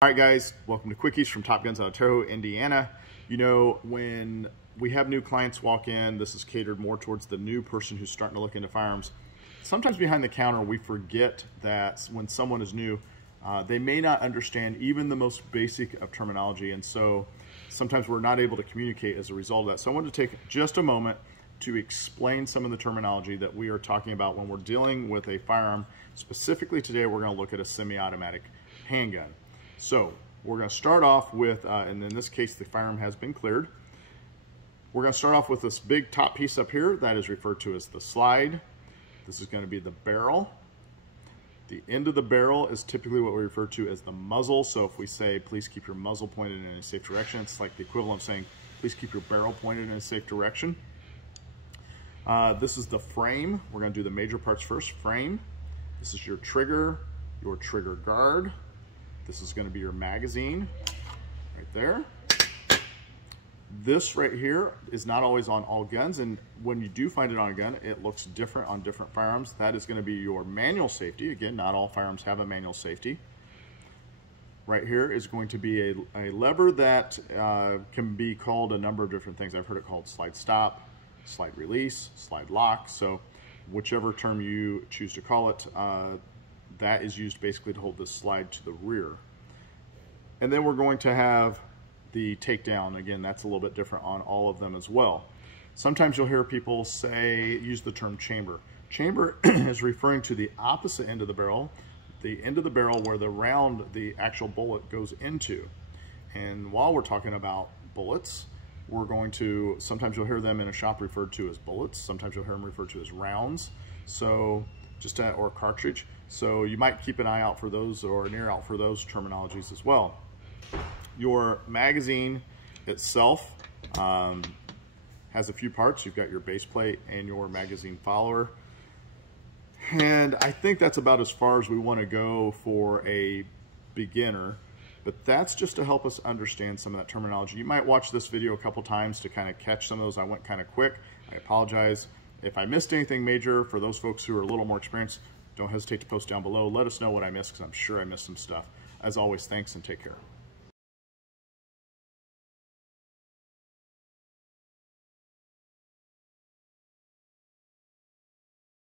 All right, guys, welcome to Quickies from Top Guns out of Terre Haute, Indiana. You know, when we have new clients walk in, this is catered more towards the new person who's starting to look into firearms. Sometimes behind the counter, we forget that when someone is new, they may not understand even the most basic of terminology, and so sometimes we're not able to communicate as a result of that. So I wanted to take just a moment to explain some of the terminology that we are talking about when we're dealing with a firearm. Specifically today, we're going to look at a semi-automatic handgun. So we're going to start off with, and in this case, the firearm has been cleared. We're going to start off with this big top piece up here that is referred to as the slide. This is going to be the barrel. The end of the barrel is typically what we refer to as the muzzle. So if we say, please keep your muzzle pointed in a safe direction, it's like the equivalent of saying, please keep your barrel pointed in a safe direction. This is the frame. We're going to do the major parts first. Frame. This is your trigger guard. This is going to be your magazine right there. This right here is not always on all guns, and when you do find it on a gun, it looks different on different firearms. That is going to be your manual safety. Again, not all firearms have a manual safety. Right here is going to be a lever that can be called a number of different things. I've heard it called slide stop, slide release, slide lock. So whichever term you choose to call it, that is used basically to hold this slide to the rear. And then we're going to have the takedown. Again, that's a little bit different on all of them as well. Sometimes you'll hear people use the term chamber. Chamber is referring to the opposite end of the barrel where the actual bullet goes into. And while we're talking about bullets, sometimes you'll hear them in a shop referred to as bullets. Sometimes you'll hear them referred to as rounds. So or cartridge. So you might keep an eye out for those or an ear out for those terminologies as well. Your magazine itself has a few parts. You've got your base plate and your magazine follower. And I think that's about as far as we want to go for a beginner, but that's just to help us understand some of that terminology. You might watch this video a couple times to kind of catch some of those. I went kind of quick. I apologize. If I missed anything major, for those folks who are a little more experienced, don't hesitate to post down below. Let us know what I missed, because I'm sure I missed some stuff. As always, thanks and take care.